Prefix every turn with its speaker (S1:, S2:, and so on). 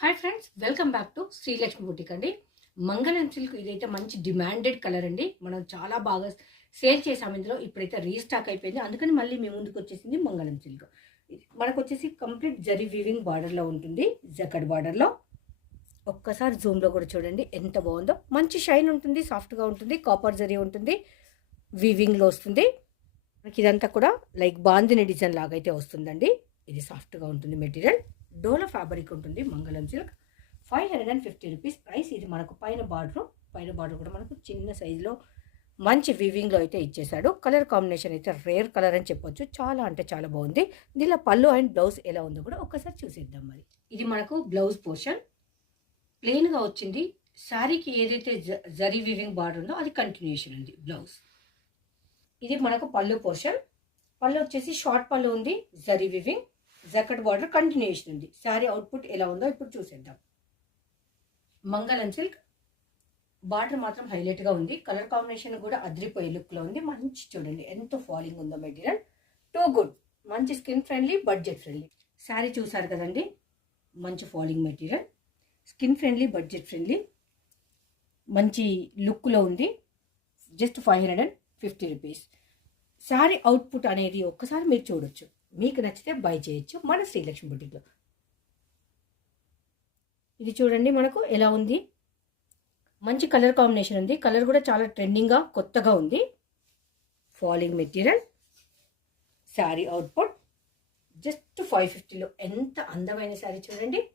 S1: Hi friends welcome back to Srilakshmi boutique అండి. Mangalam silk ఇదైతే మంచి డిమాండెడ్ కలర్ అండి. మనం చాలా బాగా సేల్ చేసాం ఇందులో. ఇప్పుడైతే రీస్టాక్ అయిపోయింది. అందుకని మళ్ళీ మేము ముందుకు వచ్చేసింది మంగళం సిల్క్ ఇది మనకు వచ్చేసి కంప్లీట్ జరి వీవింగ్ బార్డర్లో ఉంటుంది. జకడ్ బార్డర్లో ఒక్కసారి జూమ్లో కూడా చూడండి. ఎంత బాగుందో. మంచి షైన్ ఉంటుంది సాఫ్ట్గా ఉంటుంది కాపర్ జరీ ఉంటుంది వీవింగ్లో వస్తుంది. మనకి ఇదంతా కూడా లైక్ బాందిని డిజైన్ లాగా అయితే వస్తుందండి. ఇది సాఫ్ట్గా ఉంటుంది మెటీరియల్ డోలో ఫ్యాబ్రిక్ ఉంటుంది Mangalam silk. Five hundred and fifty rupees price. ఇది మనకు పైన బార్డర్ పైన బార్డర్ కూడా మనకు చిన్న సైజులో మంచి వివింగ్లో అయితే ఇచ్చేసాడు కలర్ కాంబినేషన్ అయితే రేర్ కలర్ అని చెప్పొచ్చు. చాలా అంటే చాలా బాగుంది. దీనిలో పళ్ళు అండ్ బ్లౌజ్ ఎలా ఉందో కూడా ఒకసారి చూసేద్దాం మరి. ఇది మనకు బ్లౌజ్ పోర్షన్ ప్లెయిన్గా వచ్చింది. శారీకి ఏదైతే జ- జరీ వివింగ్ బార్డర్ ఉందో అది కంటిన్యూషన్ ఉంది బ్లౌజ్ ఇది మనకు పళ్ళు పోర్షన్ పళ్ళు వచ్చేసి షార్ట్ పళ్ళు ఉంది zari weaving jacquard border continuation ఉంది. శారీ అవుట్పుట్ ఎలా ఉందో ఇప్పుడు చూసేద్దాం. మంగళం సిల్క్ బార్డర్ మాత్రం హైలైట్గా ఉంది. కలర్ కాంబినేషన్ కూడా అదిరిపోయే లుక్లో ఉంది. మంచి చూడండి ఎంత ఫాలింగ్ ఉందో మెటీరియల్ టూ గుడ్ మంచి skin friendly budget friendly sari చూసారు కదండి? మంచి falling material skin friendly budget friendly మంచి లుక్లో ఉంది. Just five hundred and fifty rupees sari output అనేది ఒక్కసారి మీరు చూడొచ్చు. మీకు నచ్చితే బై చేయొచ్చు. మన శ్రీలక్ష్మి బుటిక్లో ఇది చూడండి మనకు ఎలా ఉంది. మంచి కలర్ కాంబినేషన్ ఉంది. కలర్ కూడా చాలా ట్రెండింగ్గా కొత్తగా ఉంది. Falling material sari output just five ఫిఫ్టీలో ఎంత అందమైన శారీ చూడండి.